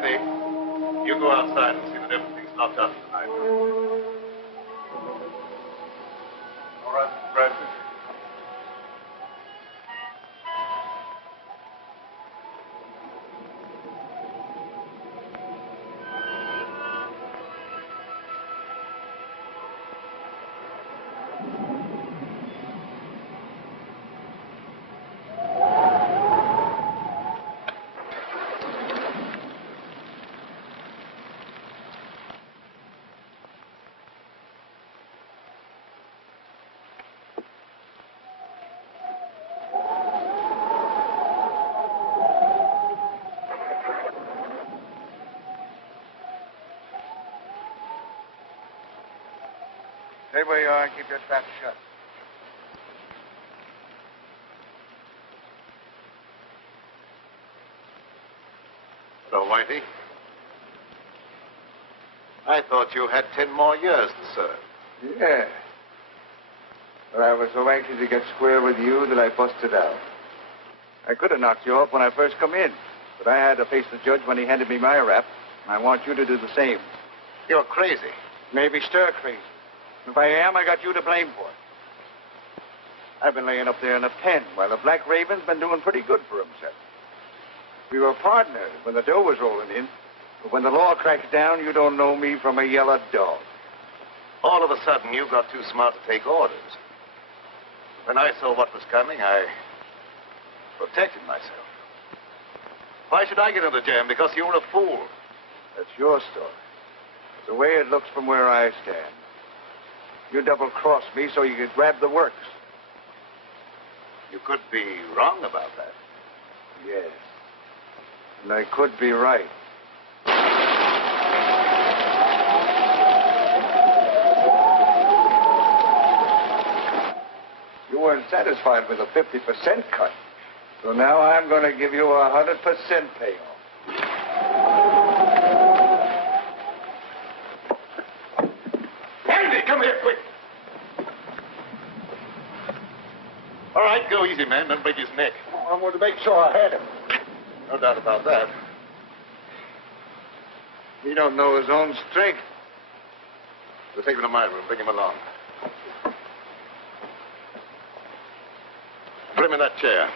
Andy, you go outside and see that everything's locked up tonight. All right, Mr. Bradford. Stay where you are and keep your trap shut. Hello, Whitey. I thought you had 10 more years to serve. Yeah. But I was so anxious to get square with you that I busted out. I could have knocked you off when I first come in, but I had to face the judge when he handed me my rap, and I want you to do the same. You're crazy. Maybe stir crazy. If I am, I got you to blame for it. I've been laying up there in a pen while the Black Raven's been doing pretty good for himself. We were partners when the dough was rolling in, but when the law cracks down, you don't know me from a yellow dog. All of a sudden, you got too smart to take orders. When I saw what was coming, I protected myself. Why should I get into jam? Because you were a fool. That's your story. It's the way it looks from where I stand. You double-crossed me so you could grab the works. You could be wrong about that. Yes. And I could be right. You weren't satisfied with a 50% cut. So now I'm going to give you a 100% payoff. Andy, come here, quick. All right, go easy, man. Don't break his neck. I wanted to make sure I had him. No doubt about that. He don't know his own strength. We'll take him to my room. Bring him along. Put him in that chair.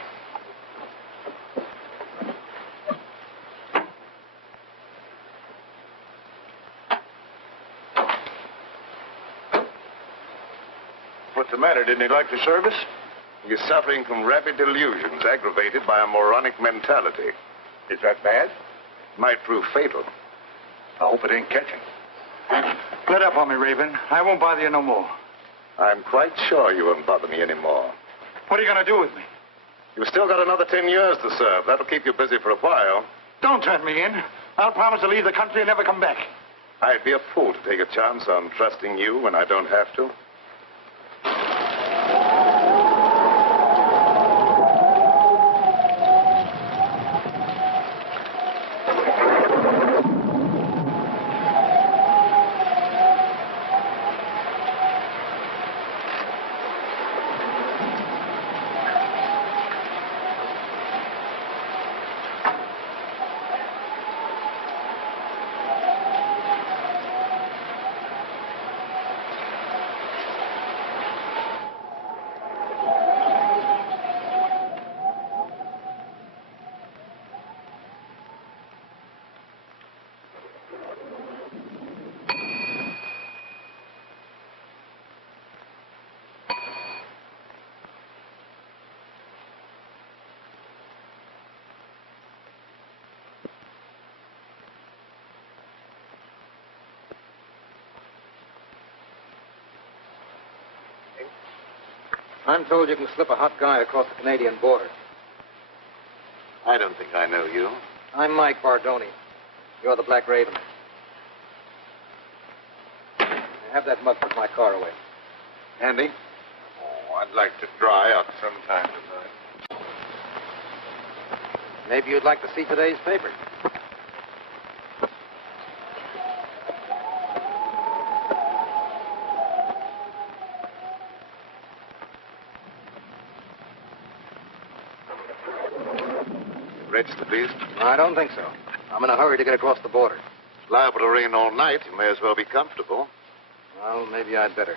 What's the matter? Didn't he like the service? He's suffering from rabid delusions aggravated by a moronic mentality. Is that bad? Might prove fatal. I hope it ain't catching. Let up on me, Raven. I won't bother you no more. I'm quite sure you won't bother me anymore. What are you going to do with me? You've still got another 10 years to serve. That'll keep you busy for a while. Don't turn me in. I'll promise to leave the country and never come back. I'd be a fool to take a chance on trusting you when I don't have to. I'm told you can slip a hot guy across the Canadian border. I don't think I know you. I'm Mike Bardoni. You're the Black Raven. Have that mug put my car away. Andy? Oh, I'd like to dry out sometime tonight. Maybe you'd like to see today's paper. Register, please. I don't think so. I'm in a hurry to get across the border. It's liable to rain all night. You may as well be comfortable. Well, maybe I'd better.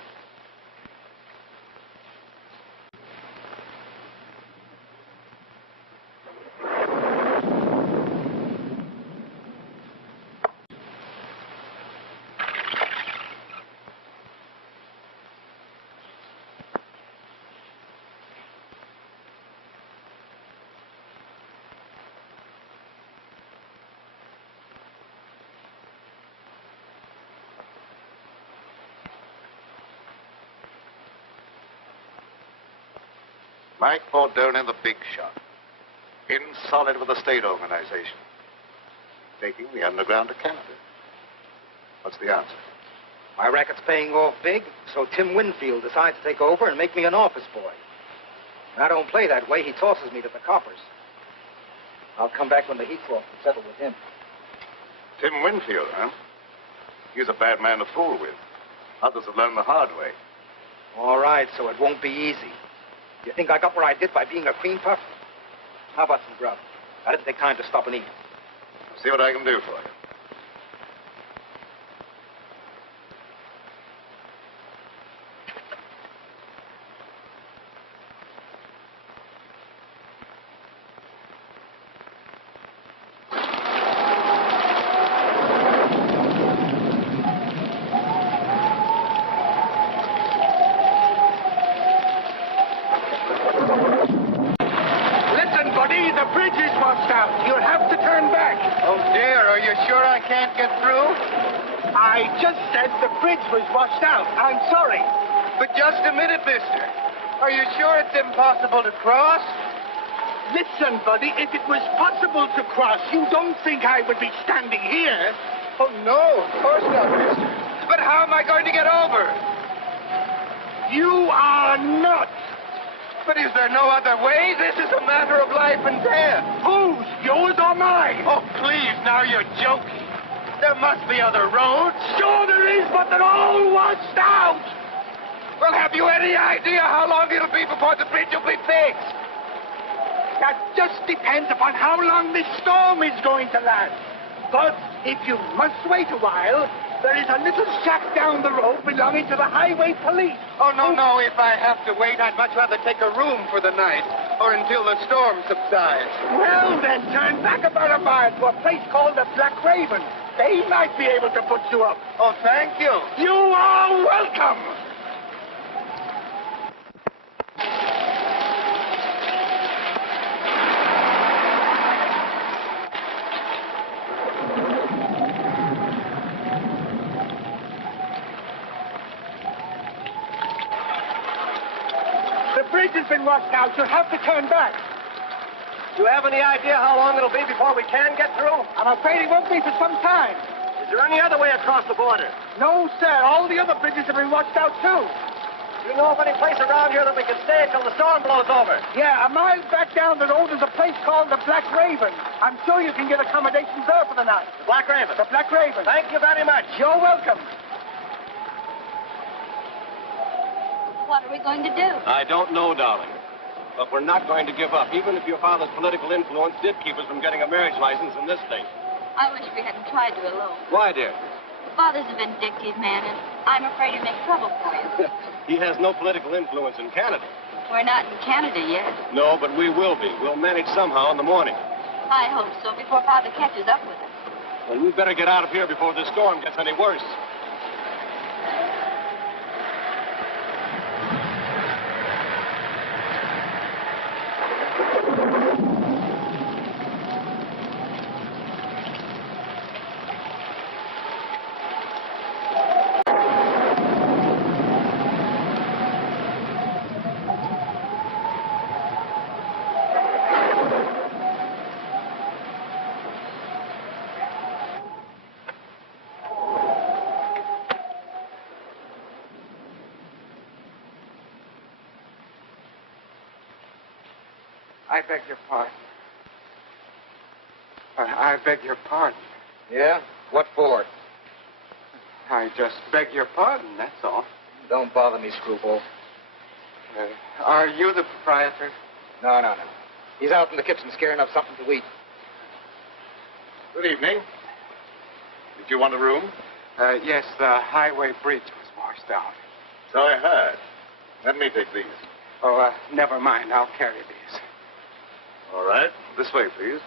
Mike fought down in the big shot. In solid with the state organization. Taking the underground to Canada. What's the answer? My racket's paying off big, so Tim Winfield decides to take over and make me an office boy. And I don't play that way. He tosses me to the coppers. I'll come back when the heat's off and settle with him. Tim Winfield, huh? He's a bad man to fool with. Others have learned the hard way. All right, so it won't be easy. You think I got what I did by being a cream puff? How about some grub? I didn't take time to stop and eat. I'll see what I can do for you. Washed out. I'm sorry. But just a minute, mister. Are you sure it's impossible to cross? Listen, buddy, if it was possible to cross, you don't think I would be standing here? Oh, no, of course not, mister. But how am I going to get over? You are not. But is there no other way? This is a matter of life and death. Whose? Yours or mine? Oh, please, now you're joking. There must be other roads. Sure there is, but they're all washed out. Well, have you any idea how long it'll be before the bridge will be fixed? That just depends upon how long this storm is going to last. But if you must wait a while, there is a little shack down the road belonging to the highway police. Oh, no. If I have to wait, I'd much rather take a room for the night or until the storm subsides. Well, then, turn back about a mile to a place called the Black Raven. They might be able to put you up. Oh, thank you. You are welcome. The bridge has been washed out. You'll have to turn back. Do you have any idea how long it'll be before we can get through? I'm afraid it won't be for some time. Is there any other way across the border? No, sir. All the other bridges have been washed out, too. Do you know of any place around here that we can stay until the storm blows over? Yeah, a mile back down the road is a place called the Black Raven. I'm sure you can get accommodations there for the night. The Black Raven? The Black Raven. Thank you very much. You're welcome. What are we going to do? I don't know, darling. But we're not going to give up, even if your father's political influence did keep us from getting a marriage license in this state. I wish we hadn't tried to elope. Why, dear? Father's a vindictive man, and I'm afraid he'll make trouble for you. He has no political influence in Canada. We're not in Canada yet. No, but we will be. We'll manage somehow in the morning. I hope so, before Father catches up with us. Well, we'd better get out of here before this storm gets any worse. I beg your pardon. I beg your pardon. Yeah? What for? I just beg your pardon, that's all. Don't bother me, screwball. Are you the proprietor? No. He's out in the kitchen scaring up something to eat. Good evening. Did you want a room? Yes, the highway bridge was washed out. So I heard. Let me take these. Oh, never mind. I'll carry these. All right. This way, please.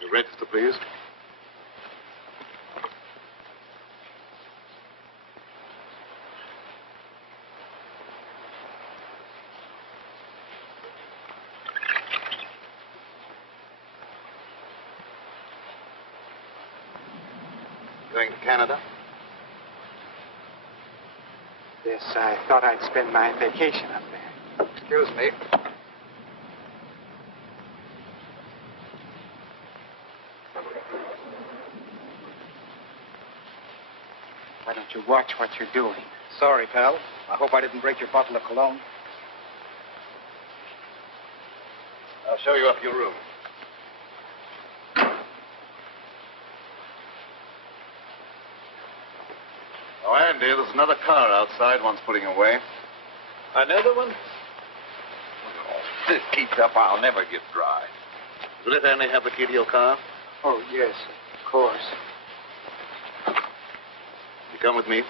Your register, please. Going to Canada? Yes, I thought I'd spend my vacation up there. Excuse me. Why don't you watch what you're doing? Sorry, pal. I hope I didn't break your bottle of cologne. I'll show you up your room. Oh, Andy, there's another car outside. One's putting away. Another one? Oh, if this keeps up, I'll never get dry. Will it Andy have the key to your car? Oh, yes, of course. You come with me.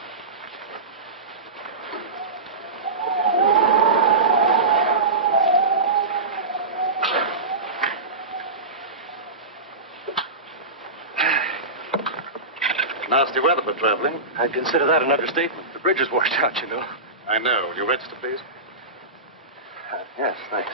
Nasty weather for traveling. I'd consider that an understatement. The bridge is washed out, you know. I know. Will you register, please? Yes, thanks.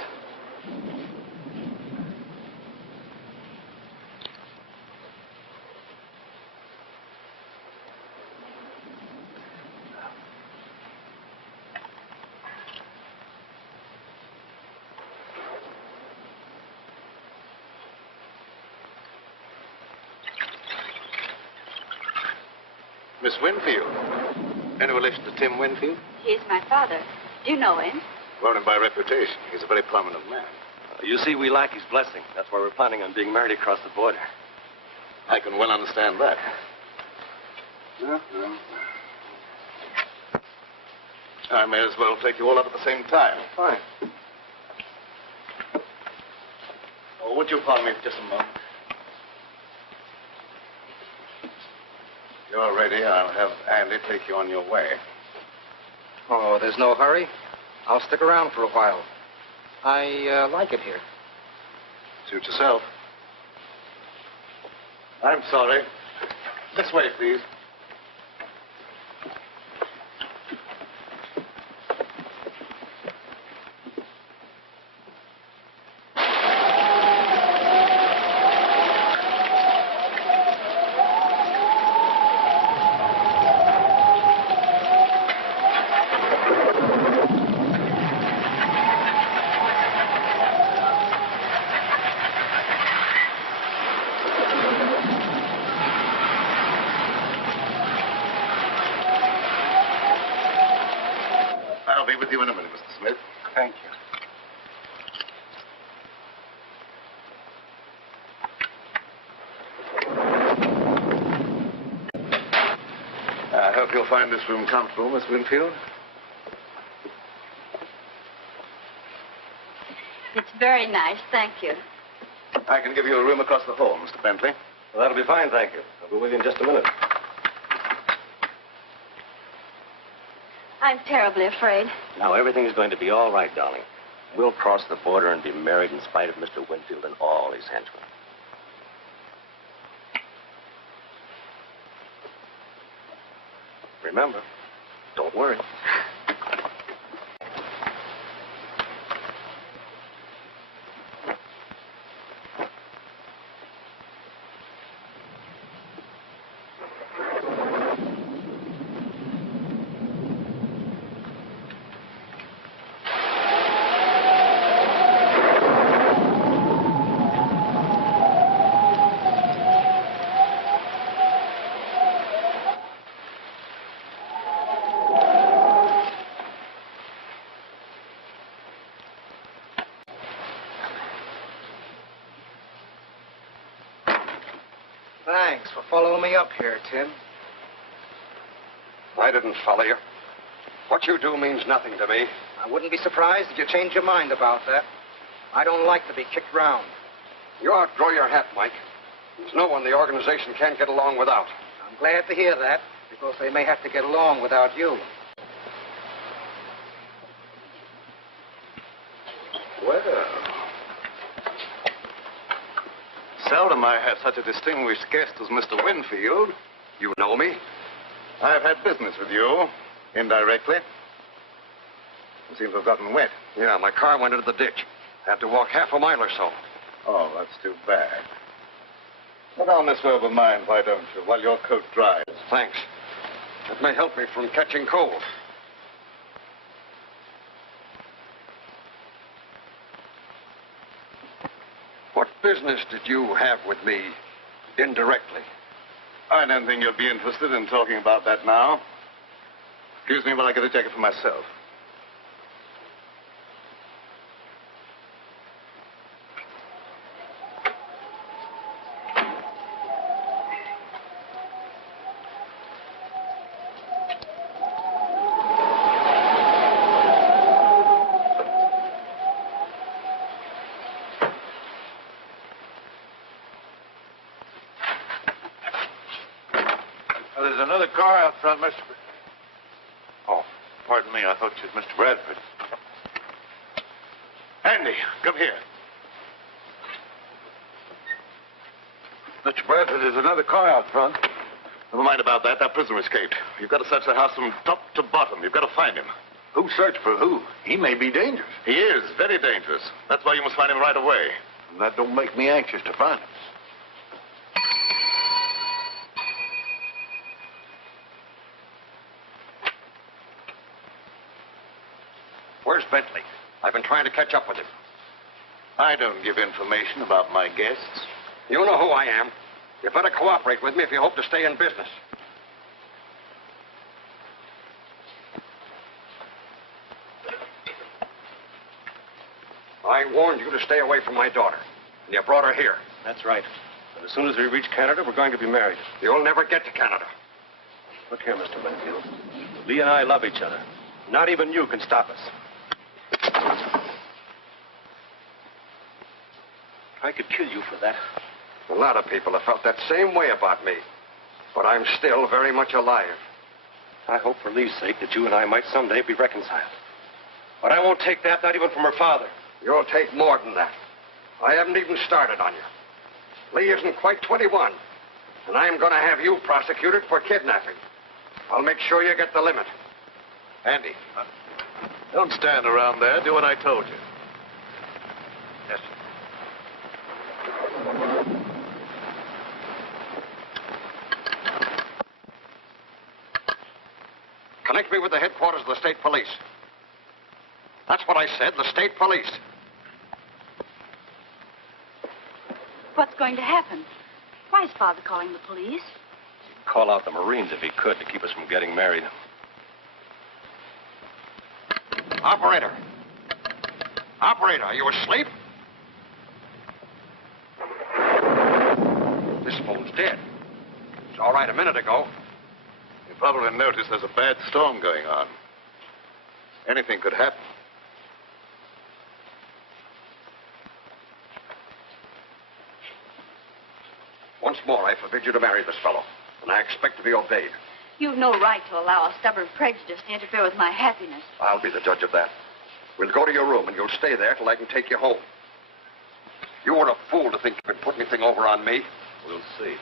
Miss Winfield. Any relation to Tim Winfield? He's my father. Do you know him? Known him by reputation. He's a very prominent man. You see, we lack his blessing. That's why we're planning on being married across the border. I can well understand that. I may as well take you all up at the same time. Fine. Oh, would you pardon me for just a moment? You're ready. I'll have Andy take you on your way. Oh, there's no hurry. I'll stick around for a while. I like it here. Suit yourself. I'm sorry. This way, please. I'll be with you in a minute, Mr. Smith. Thank you. I hope you'll find this room comfortable, Miss Winfield. It's very nice, thank you. I can give you a room across the hall, Mr. Bentley. Well, that'll be fine, thank you. I'll be with you in just a minute. I'm terribly afraid. Now, everything's going to be all right, darling. We'll cross the border and be married in spite of Mr. Winfield and all his henchmen. Remember, don't worry. Thanks for following me up here, Tim. I didn't follow you. What you do means nothing to me. I wouldn't be surprised if you change your mind about that. I don't like to be kicked round. You outgrow your hat, Mike. There's no one the organization can't get along without. I'm glad to hear that, because they may have to get along without you. Well, seldom I have such a distinguished guest as Mr. Winfield. You know me? I've had business with you, indirectly. You seem to have gotten wet. Yeah, my car went into the ditch. Had to walk half a mile or so. Oh, that's too bad. Put on this robe of mine, why don't you, while your coat dries? Thanks. It may help me from catching cold. What business did you have with me indirectly? I don't think you'll be interested in talking about that now. Excuse me while I get a jacket for myself. There's another car out front, Mr. Oh, pardon me. I thought you was Mr. Bradford. Andy, come here. Mr. Bradford, there's another car out front. Never mind about that. That prisoner escaped. You've got to search the house from top to bottom. You've got to find him. Who searched for who? He may be dangerous. He is very dangerous. That's why you must find him right away. And that don't make me anxious to find him. Where's Bentley? I've been trying to catch up with him. I don't give information about my guests. You know who I am. You better cooperate with me if you hope to stay in business. I warned you to stay away from my daughter, and you brought her here. That's right. But as soon as we reach Canada, we're going to be married. You'll never get to Canada. Look here, Mr. Winfield. Lee and I love each other. Not even you can stop us. I could kill you for that. A lot of people have felt that same way about me. But I'm still very much alive. I hope for Lee's sake that you and I might someday be reconciled. But I won't take that, not even from her father. You'll take more than that. I haven't even started on you. Lee isn't quite 21. And I'm going to have you prosecuted for kidnapping. I'll make sure you get the limit. Andy, don't stand around there. Do what I told you. Yes. Connect me with the headquarters of the state police. That's what I said, the state police. What's going to happen? Why is Father calling the police? Call out the Marines if he could to keep us from getting married. Operator. Operator, are you asleep? This phone's dead. It's all right a minute ago. You probably noticed there's a bad storm going on. Anything could happen. Once more, I forbid you to marry this fellow, and I expect to be obeyed. You've no right to allow a stubborn prejudice to interfere with my happiness. I'll be the judge of that. We'll go to your room, and you'll stay there till I can take you home. You were a fool to think you could put anything over on me. We'll see.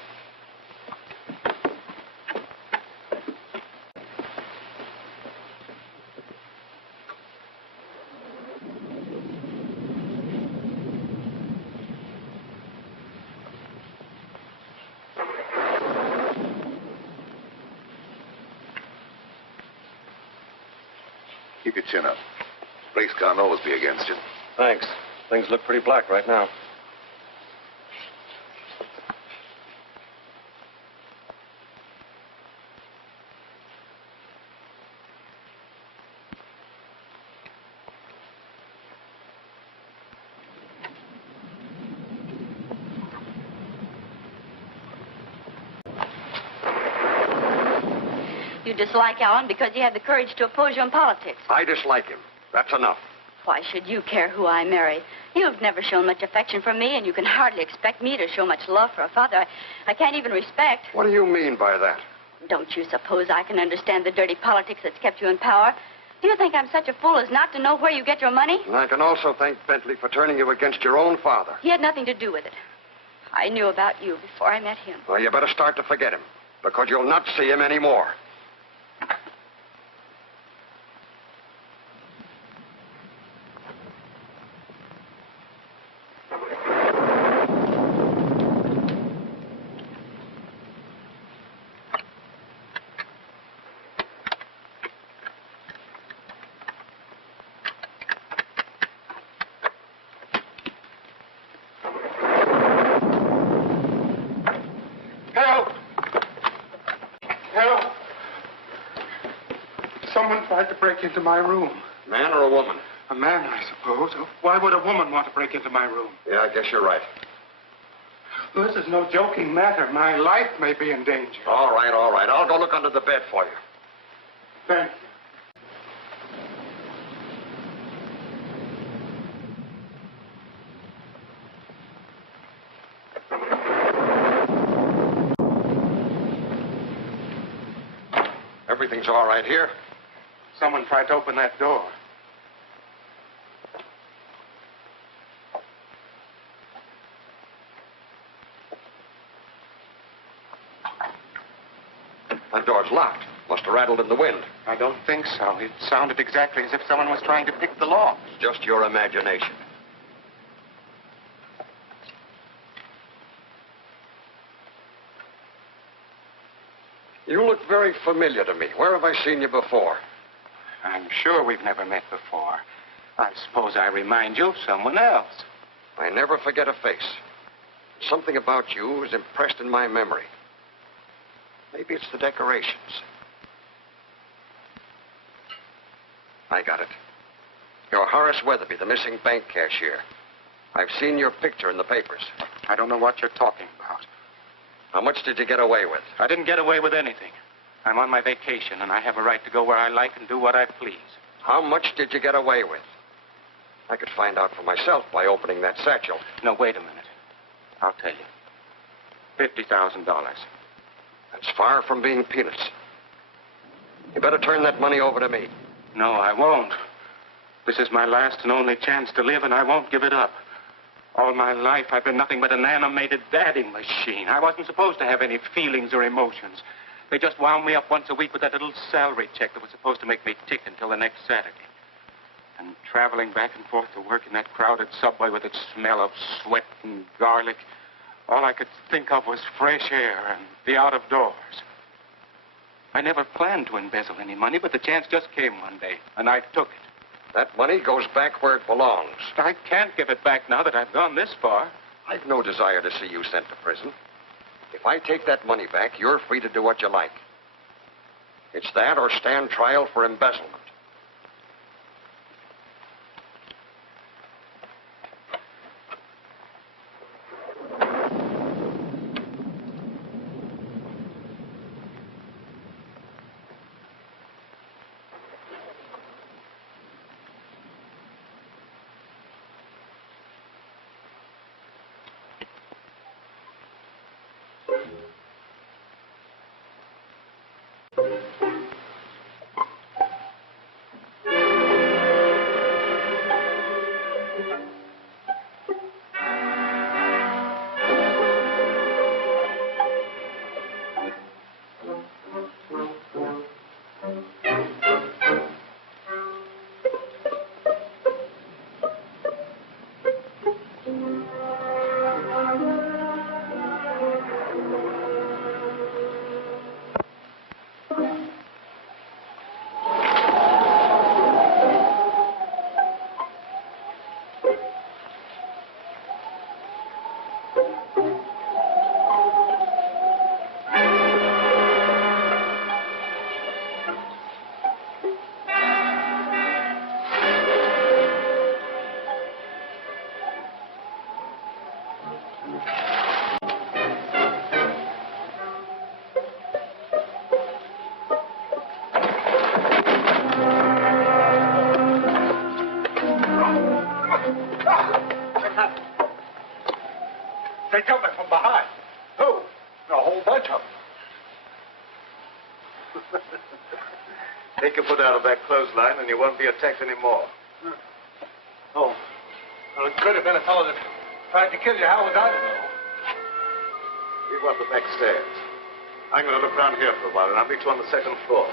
Keep your chin up. Police can't always be against you. Thanks. Things look pretty black right now. You dislike Alan because he had the courage to oppose you in politics. I dislike him. That's enough. Why should you care who I marry? You've never shown much affection for me, and you can hardly expect me to show much love for a father I can't even respect. What do you mean by that? Don't you suppose I can understand the dirty politics that's kept you in power? Do you think I'm such a fool as not to know where you get your money? And I can also thank Bentley for turning you against your own father. He had nothing to do with it. I knew about you before I met him. Well, you better start to forget him, because you'll not see him anymore. Tried to break into my room. Man or a woman? A man, I suppose. Why would a woman want to break into my room? Yeah, I guess you're right. This is no joking matter. My life may be in danger. All right, all right. I'll go look under the bed for you. Thank you. Everything's all right here. Someone tried to open that door. That door's locked. Must have rattled in the wind. I don't think so. It sounded exactly as if someone was trying to pick the lock. Just your imagination. You look very familiar to me. Where have I seen you before? I'm sure we've never met before. I suppose I remind you of someone else. I never forget a face. Something about you is impressed in my memory. Maybe it's the decorations. I got it. You're Horace Weatherby, the missing bank cashier. I've seen your picture in the papers. I don't know what you're talking about. How much did you get away with? I didn't get away with anything. I'm on my vacation, and I have a right to go where I like and do what I please. How much did you get away with? I could find out for myself by opening that satchel. No, wait a minute. I'll tell you. $50,000. That's far from being peanuts. You better turn that money over to me. No, I won't. This is my last and only chance to live, and I won't give it up. All my life, I've been nothing but an animated dadding machine. I wasn't supposed to have any feelings or emotions. They just wound me up once a week with that little salary check that was supposed to make me tick until the next Saturday. And traveling back and forth to work in that crowded subway with its smell of sweat and garlic, all I could think of was fresh air and the out of doors. I never planned to embezzle any money, but the chance just came one day, and I took it. That money goes back where it belongs. I can't give it back now that I've gone this far. I've no desire to see you sent to prison. If I take that money back, you're free to do what you like. It's that or stand trial for embezzlement. Take your foot out of that clothesline and you won't be attacked anymore. Oh. Well, it could have been a fellow that tried to kill you. How was I to know? We want the back stairs. I'm going to look around here for a while, and I'll meet you on the second floor.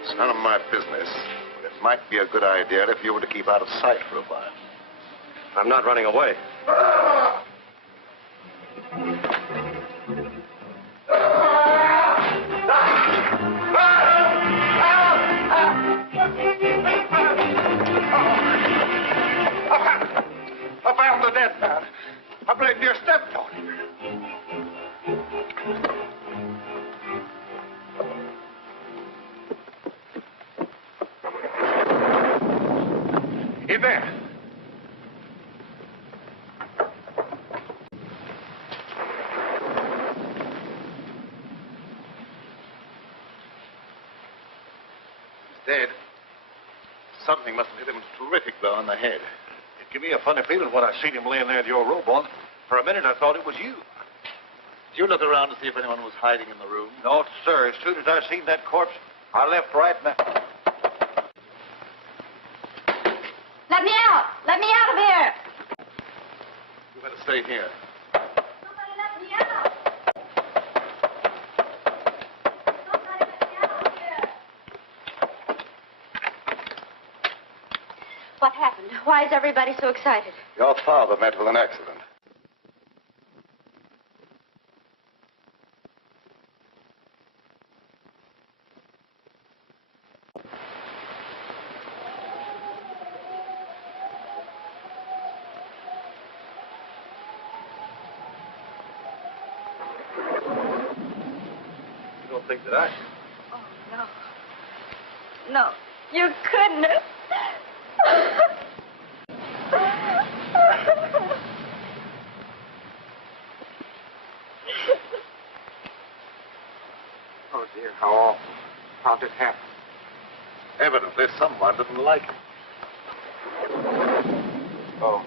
It's none of my business. But it might be a good idea if you were to keep out of sight for a while. I'm not running away. I found the dead man. I believe you stepped on him. In there. He's dead. Something must have hit him a terrific blow on the head. It gave me a funny feeling when I seen him laying there with your robe on. For a minute, I thought it was you. Did you look around to see if anyone was hiding in the room? No, sir. As soon as I seen that corpse, I left right now. Let me out! Let me out of here! You better stay here. Somebody let me out! Somebody let me out of here! What happened? Why is everybody so excited? Your father met with an accident. You don't think that I... Oh, no. No, you couldn't have. Oh, dear, how awful. How'd it happen? Evidently, someone didn't like him. Oh.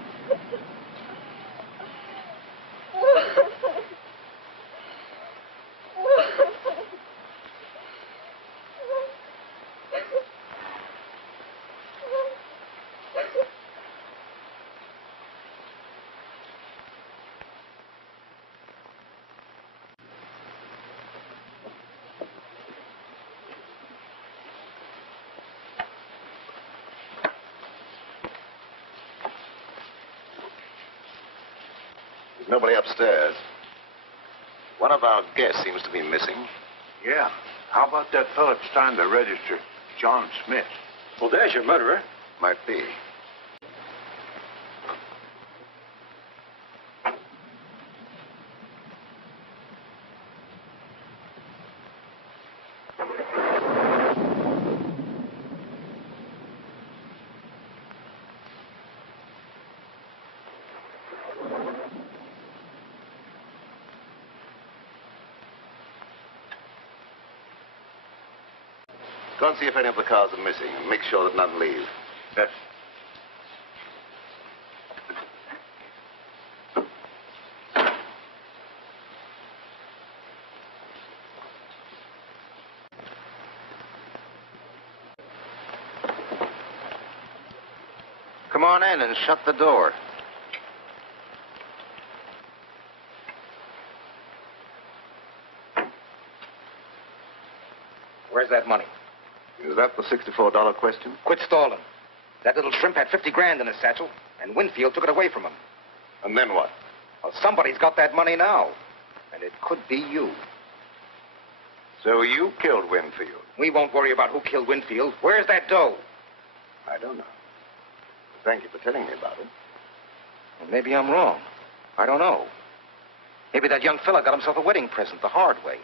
There's nobody upstairs. One of our guests seems to be missing. Yeah. How about that fellow that signed the register, John Smith? Well, there's your murderer. Might be. Go and see if any of the cars are missing and make sure that none leave. Yes. Come on in and shut the door. Where's that money? Is that the $64 question? Quit stalling. That little shrimp had 50 grand in his satchel, and Winfield took it away from him. And then what? Well, somebody's got that money now, and it could be you. So you killed Winfield? We won't worry about who killed Winfield. Where's that dough? I don't know. Thank you for telling me about it. Well, maybe I'm wrong. I don't know. Maybe that young fella got himself a wedding present the hard way.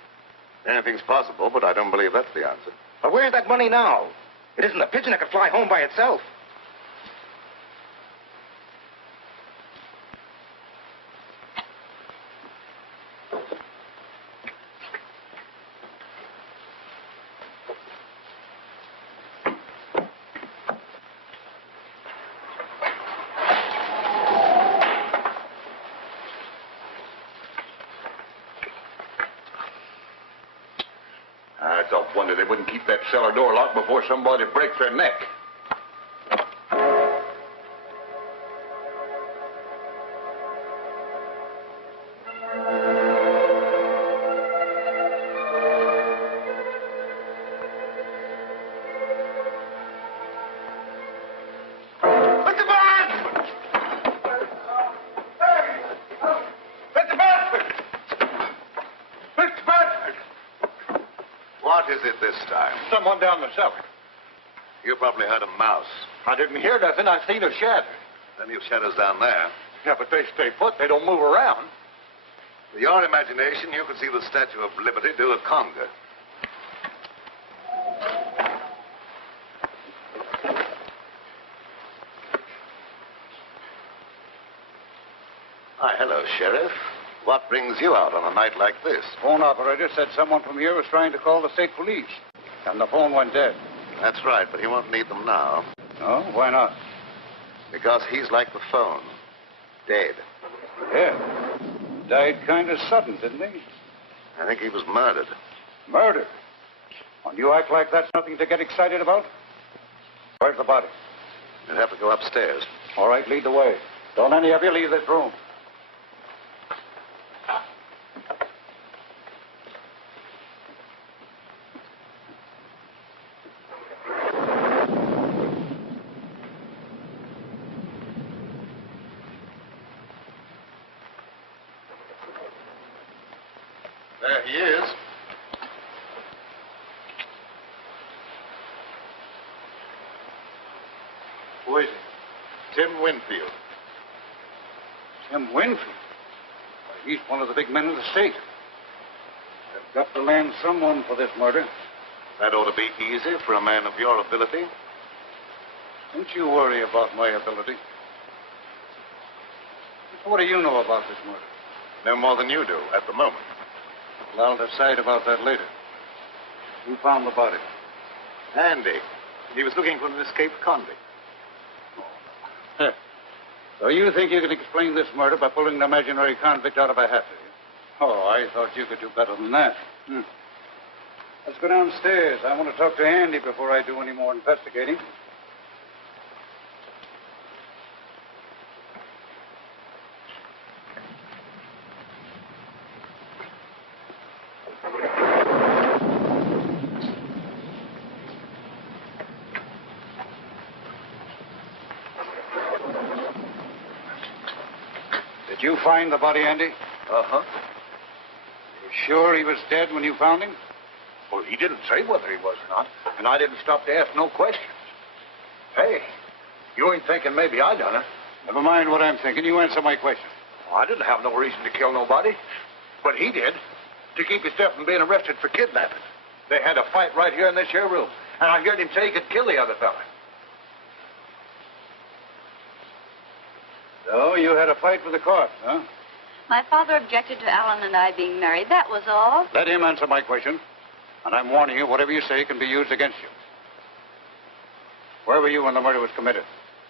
Anything's possible, but I don't believe that's the answer. But where's that money now? It isn't a pigeon that could fly home by itself. I thought wonder they wouldn't keep that cellar door locked before somebody breaks their neck. What is it this time? Someone down the cellar. You probably heard a mouse. I didn't hear nothing. I seen a shadow. Plenty of shadows down there. Yeah, but they stay put. They don't move around. With your imagination, you could see the Statue of Liberty do a conga. Hi, hello, Sheriff. What brings you out on a night like this? Phone operator said someone from here was trying to call the state police, and the phone went dead. That's right, but he won't need them now. Oh, why not? Because he's like the phone. Dead. Yeah. Died kind of sudden, didn't he? I think he was murdered. Murder? And you act like that's nothing to get excited about? Where's the body? You'll have to go upstairs. All right, lead the way. Don't any of you leave this room. There he is. Who is he? Tim Winfield. Tim Winfield? Why, he's one of the big men of the state. They've got to land someone for this murder. That ought to be easy for a man of your ability. Don't you worry about my ability. What do you know about this murder? No more than you do at the moment. Well, I'll decide about that later. Who found the body? Andy. He was looking for an escaped convict. So you think you can explain this murder by pulling an imaginary convict out of a hat, do you? Oh, I thought you could do better than that. Let's go downstairs. I want to talk to Andy before I do any more investigating. Did you find the body, Andy? Uh-huh. You sure he was dead when you found him? Well, he didn't say whether he was or not, and I didn't stop to ask no questions. Hey, you ain't thinking maybe I done it. Never mind what I'm thinking. You answer my question. Well, I didn't have no reason to kill nobody, but he did, to keep himself from being arrested for kidnapping. They had a fight right here in this here room, and I heard him say he could kill the other fella. So you had a fight with the court, huh? My father objected to Alan and I being married. That was all. Let him answer my question. And I'm warning you, whatever you say can be used against you. Where were you when the murder was committed?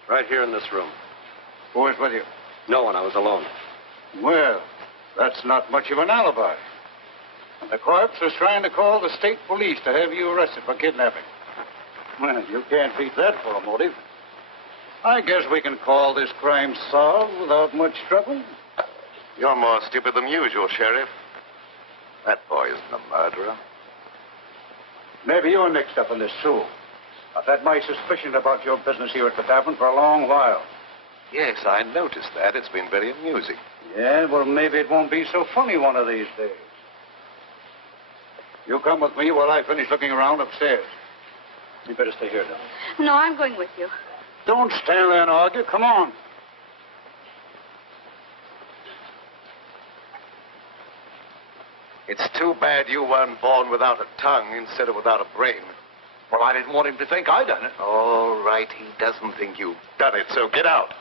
Right here in this room. Who was with you? No one. I was alone. Well, that's not much of an alibi. And the corpse was trying to call the state police to have you arrested for kidnapping. Well, you can't beat that for a motive. I guess we can call this crime solved without much trouble. You're more stupid than usual, Sheriff. That boy isn't a murderer. Maybe you're mixed up in this, too. I've had my suspicion about your business here at the tavern for a long while. Yes, I noticed that. It's been very amusing. Yeah, well, maybe it won't be so funny one of these days. You come with me while I finish looking around upstairs. You better stay here, now. No, I'm going with you. Don't stand there and argue. Come on. It's too bad you weren't born without a tongue instead of without a brain. Well, I didn't want him to think I done it. All right, he doesn't think you've done it, so get out.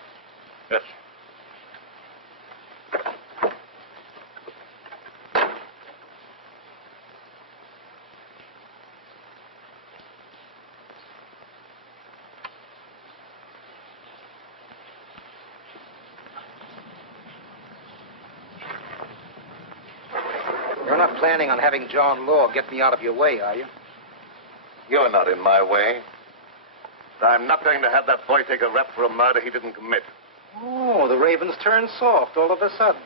Yes. You're not planning on having John Law get me out of your way, are you? You're not in my way. I'm not going to have that boy take a rap for a murder he didn't commit. Oh, the Raven's turned soft all of a sudden.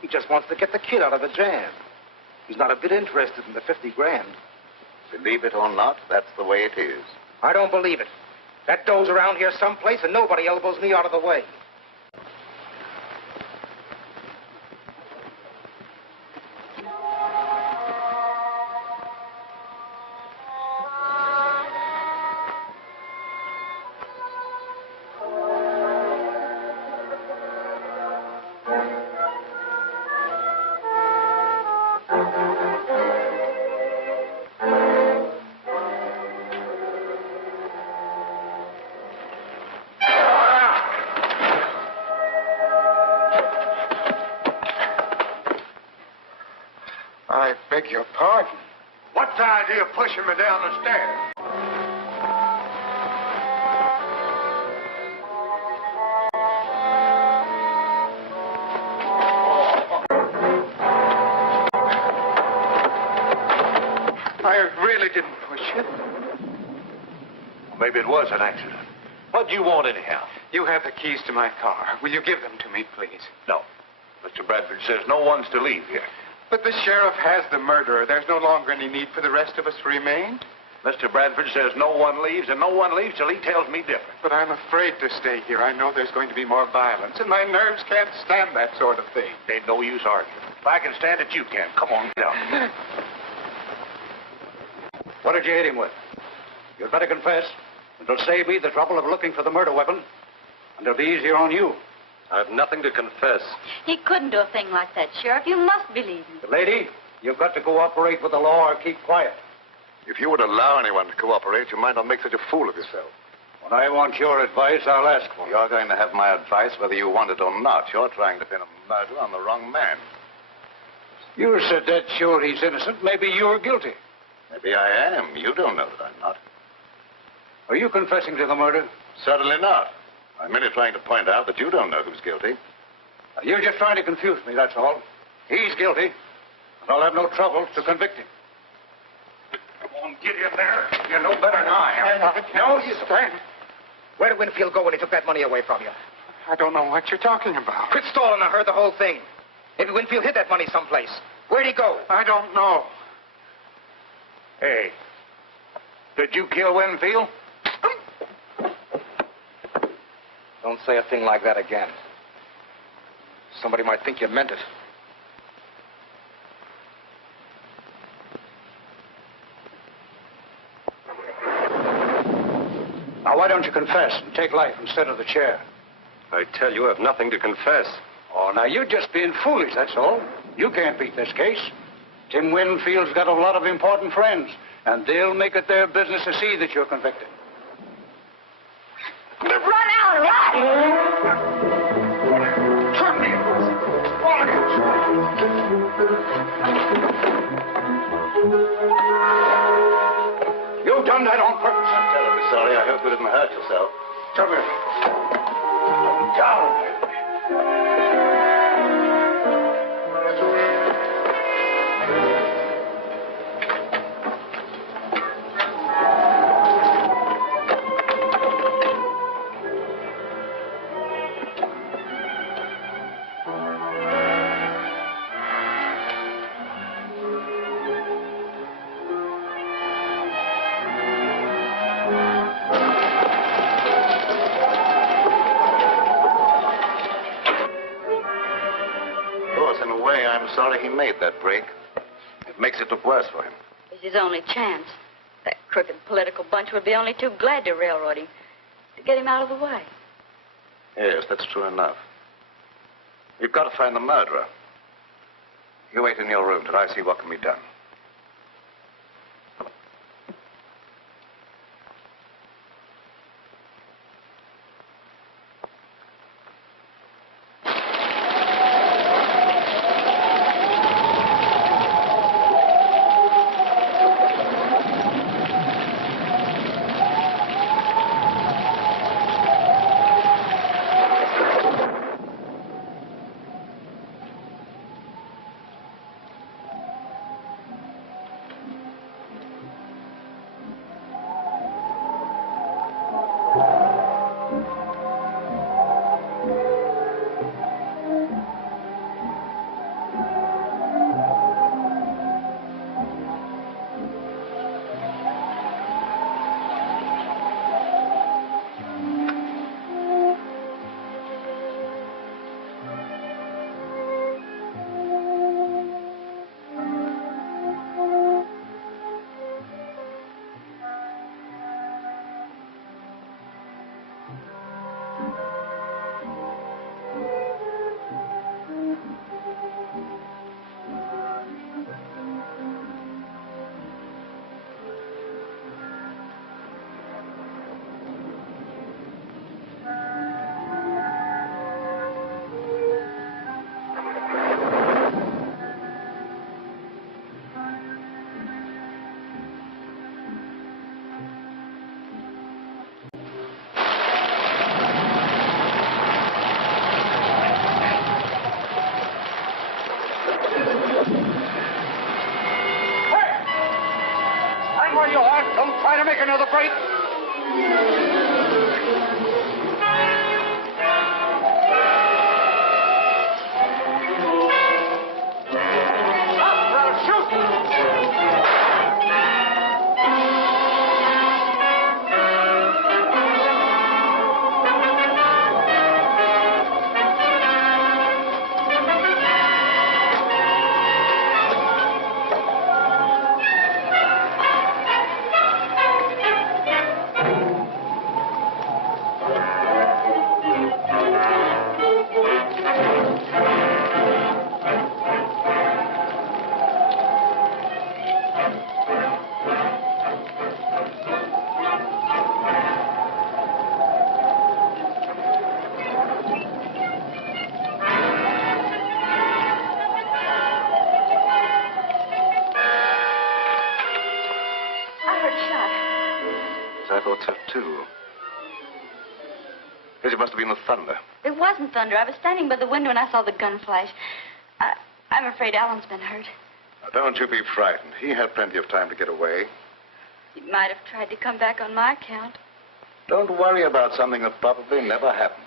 He just wants to get the kid out of a jam. He's not a bit interested in the 50 grand. Believe it or not, that's the way it is. I don't believe it. That dough's around here someplace, and nobody elbows me out of the way. I beg your pardon. What's the idea of pushing me down the stairs? I really didn't push you. Maybe it was an accident. What do you want anyhow? You have the keys to my car. Will you give them to me, please? No. Mr. Bradford says no one's to leave here. But the sheriff has the murderer. There's no longer any need for the rest of us to remain. Mr. Bradford says no one leaves, and no one leaves till he tells me different. But I'm afraid to stay here. I know there's going to be more violence, and my nerves can't stand that sort of thing. Ain't no use arguing. If I can stand it, you can. Come on, get out. What did you hit him with? You'd better confess. It'll save me the trouble of looking for the murder weapon, and it'll be easier on you. I've nothing to confess. He couldn't do a thing like that, Sheriff. You must believe me. But lady, you've got to cooperate with the law or keep quiet. If you would allow anyone to cooperate, you might not make such a fool of yourself. When I want your advice, I'll ask for it. You're going to have my advice whether you want it or not. You're trying to pin a murder on the wrong man. You said that sure he's innocent. Maybe you're guilty. Maybe I am. You don't know that I'm not. Are you confessing to the murder? Certainly not. I'm merely trying to point out that you don't know who's guilty. You're just trying to confuse me, that's all. He's guilty, and I'll have no trouble to convict him. Come on, get in there. You know better than I am. No, you stand. Where did Winfield go when he took that money away from you? I don't know what you're talking about. Quit stalling. I heard the whole thing. Maybe Winfield hid that money someplace. Where'd he go? I don't know. Hey, did you kill Winfield? Don't say a thing like that again. Somebody might think you meant it. Now, why don't you confess and take life instead of the chair? I tell you, I have nothing to confess. Oh, now, you're just being foolish, that's all. You can't beat this case. Tim Winfield's got a lot of important friends, and they'll make it their business to see that you're convicted. Run out, run! Turn me. You've done that on purpose. Tell him to sorry. I hope you didn't hurt yourself. Come here. Down. I'm sorry he made that break. It makes it look worse for him. It's his only chance. That crooked political bunch would be only too glad to railroad him, to get him out of the way. Yes, that's true enough. We've got to find the murderer. You wait in your room till I see what can be done. Don't try to make another break. I thought so, too. Guess it must have been the thunder. It wasn't thunder. I was standing by the window and I saw the gun flash. I'm afraid Alan's been hurt. Now, don't you be frightened. He had plenty of time to get away. He might have tried to come back on my account. Don't worry about something that probably never happened.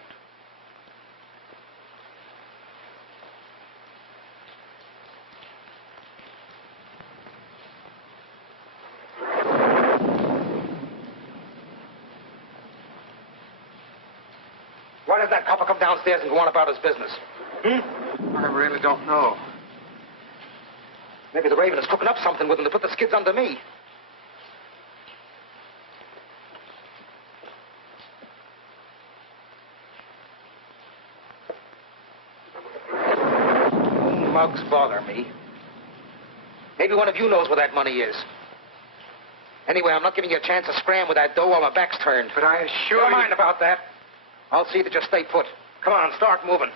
Why did that copper come downstairs and go on about his business? I really don't know. Maybe the Raven is cooking up something with him to put the skids under me. Mugs bother me. Maybe one of you knows where that money is. Anyway, I'm not giving you a chance to scram with that dough while my back's turned. But I assure Don't you... mind about that. I'll see that you stay put. Come on, start moving.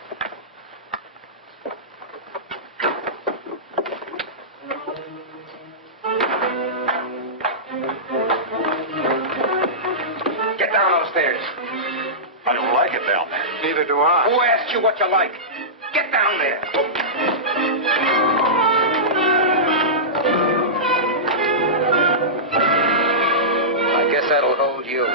like it down there. Neither do I. Who asked you what you like? Get down there. I guess that'll hold you.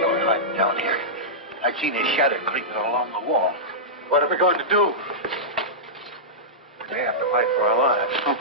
Going right down here. I seen his shadow creeping along the wall. What are we going to do? We may have to fight for our lives.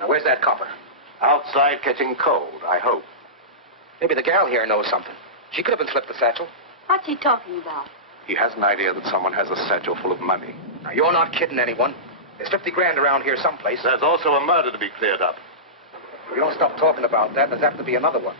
Now, where's that copper? Outside catching cold, I hope. Maybe the gal here knows something. She could have been slipped the satchel. What's he talking about? He has an idea that someone has a satchel full of money. Now, you're not kidding anyone. There's 50 grand around here someplace. There's also a murder to be cleared up. If we don't stop talking about that, there's apt to be another one.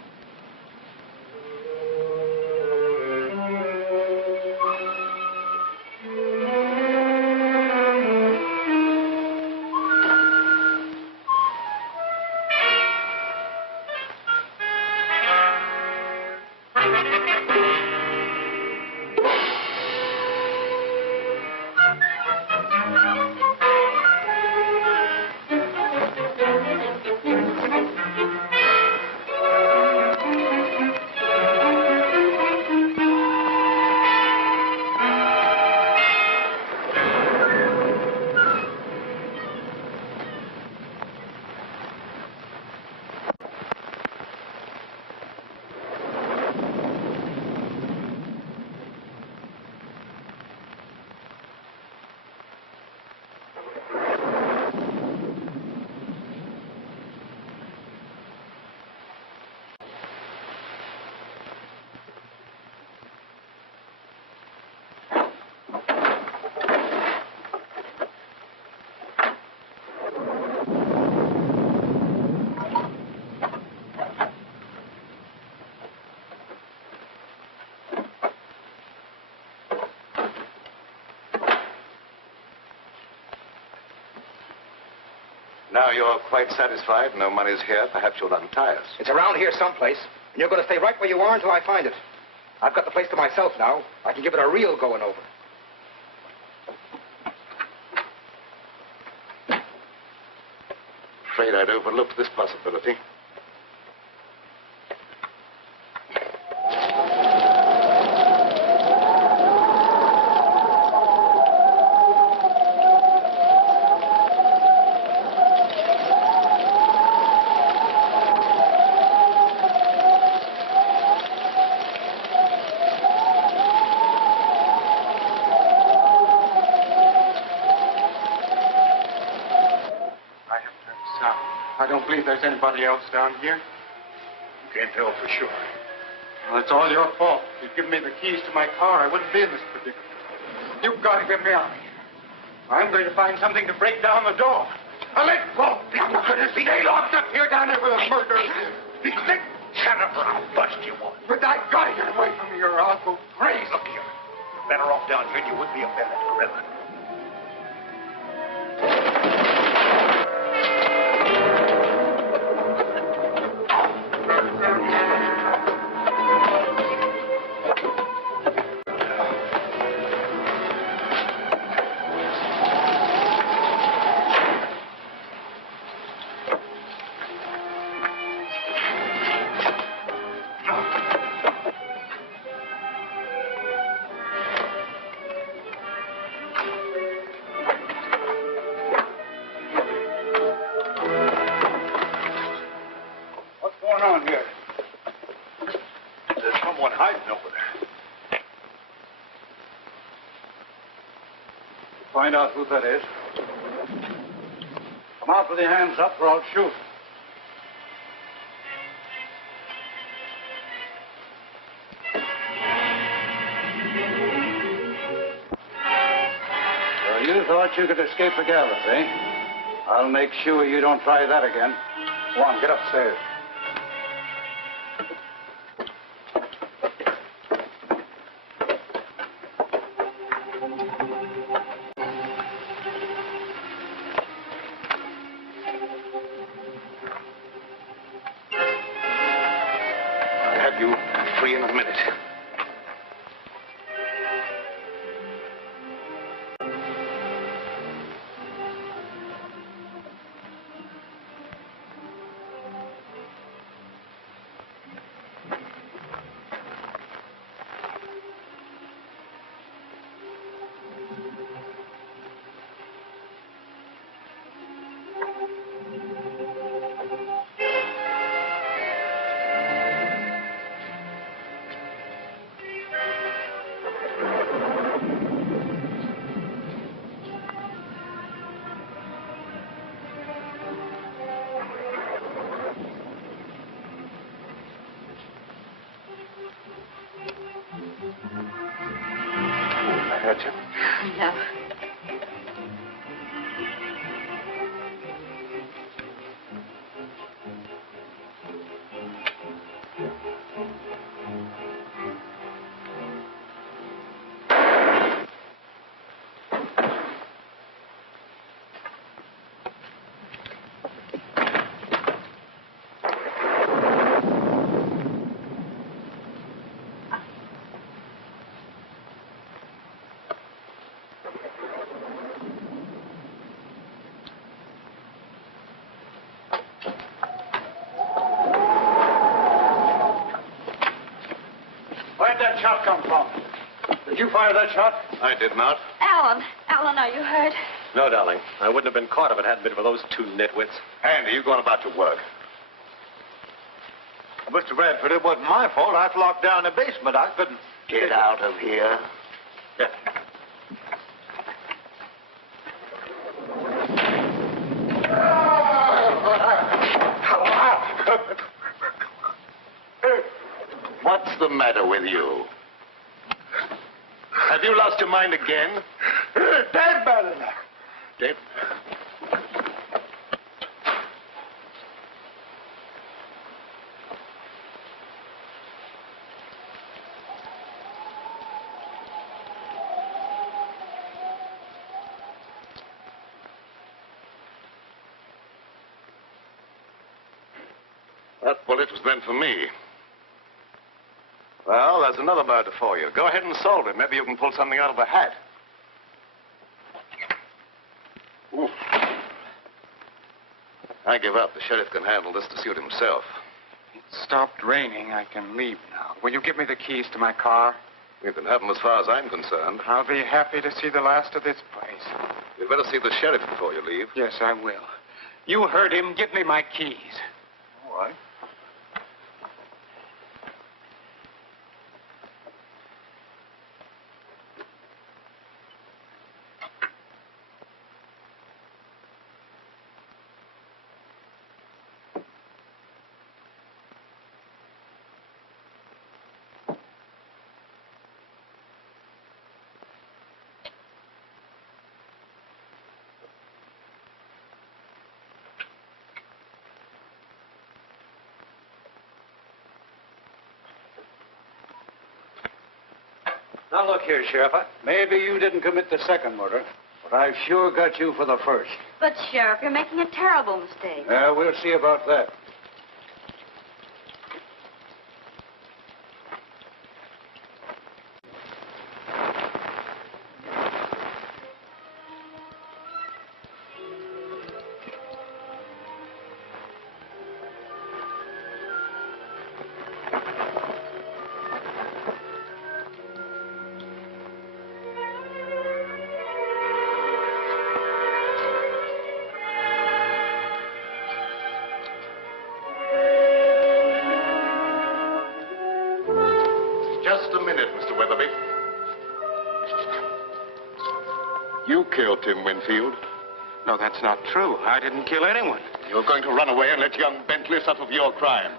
Now you're quite satisfied. No money's here. Perhaps you'll untie us. It's around here someplace, and you're going to stay right where you are until I find it. I've got the place to myself now. I can give it a real going over. Afraid I'd overlooked this possibility. I don't believe there's anybody else down here. You can't tell for sure. Well, it's all your fault. If you'd given me the keys to my car, I wouldn't be in this predicament. You've got to get me out of here. I'm going to find something to break down the door. Now, let go. I'm going to stay locked up here down there with a murder. Jennifer, I'll bust you one. But I got to get away from here or I'll go crazy. Look here. Better off down here than you would be up there at the river. Find out who that is. Come out with your hands up or I'll shoot. So you thought you could escape the gallows, eh? I'll make sure you don't try that again. Go on, get upstairs. No. Where'd that shot come from? Did you fire that shot? I did not. Alan, are you hurt? No, darling. I wouldn't have been caught if it hadn't been for those two nitwits. Andy, you going about your work. Mr. Bradford, it wasn't my fault. I locked down the basement. I couldn't... Get out of here. Yeah. What's the matter with you? Have you lost your mind again? Dead, Baron. Dead? That bullet was meant for me. Well, there's another murder for you. Go ahead and solve it. Maybe you can pull something out of the hat. Ooh. I give up. The sheriff can handle this to suit himself. It's stopped raining. I can leave now. Will you give me the keys to my car? You can have them as far as I'm concerned. I'll be happy to see the last of this place. You'd better see the sheriff before you leave. Yes, I will. You heard him. Give me my keys. All right. Now, look here, Sheriff. Maybe you didn't commit the second murder, but I've sure got you for the first. But, Sheriff, you're making a terrible mistake. We'll see about that. Just a minute, Mr. Weatherby. You killed Tim Winfield. No, that's not true. I didn't kill anyone. You're going to run away and let young Bentley suffer for your crime.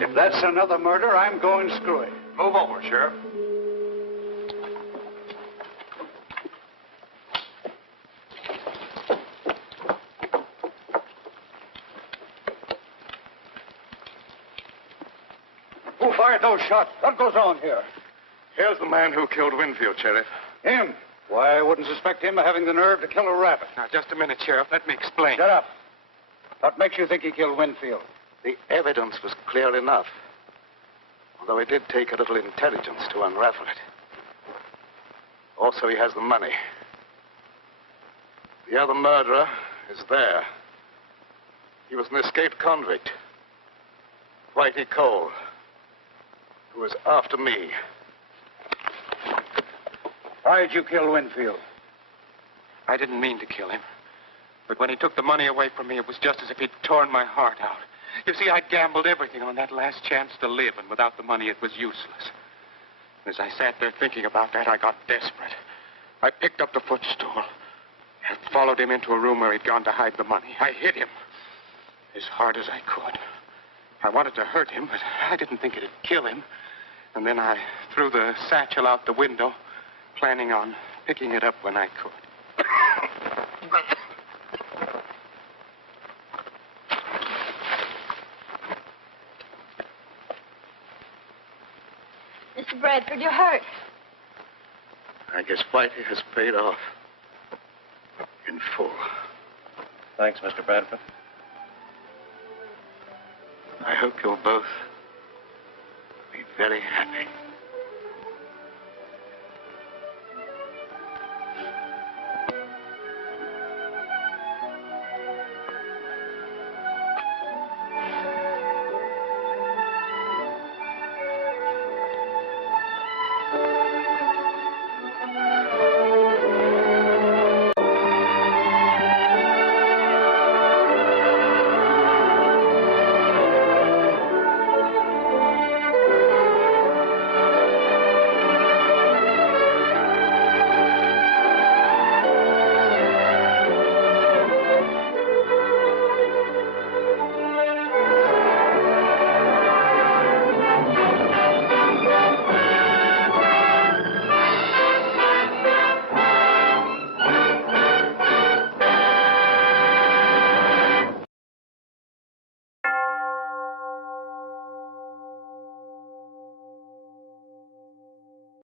If that's another murder, I'm going screwy. Move over, Sheriff. Who fired those shots? What goes on here? Here's the man who killed Winfield, Sheriff. Him? Why, I wouldn't suspect him of having the nerve to kill a rabbit. Now, just a minute, Sheriff. Let me explain. Shut up. What makes you think he killed Winfield? The evidence was clear enough. Although it did take a little intelligence to unravel it. Also, he has the money. The other murderer is there. He was an escaped convict. Whitey Cole, who was after me. Why did you kill Winfield? I didn't mean to kill him. But when he took the money away from me, it was just as if he'd torn my heart out. You see, I gambled everything on that last chance to live, and without the money, it was useless. As I sat there thinking about that, I got desperate. I picked up the footstool. I followed him into a room where he'd gone to hide the money. I hit him as hard as I could. I wanted to hurt him, but I didn't think it'd kill him. And then I threw the satchel out the window, planning on picking it up when I could. Mr. Bradford, you're hurt. I guess Whitey has paid off in full. Thanks, Mr. Bradford. I hope you'll both be very happy.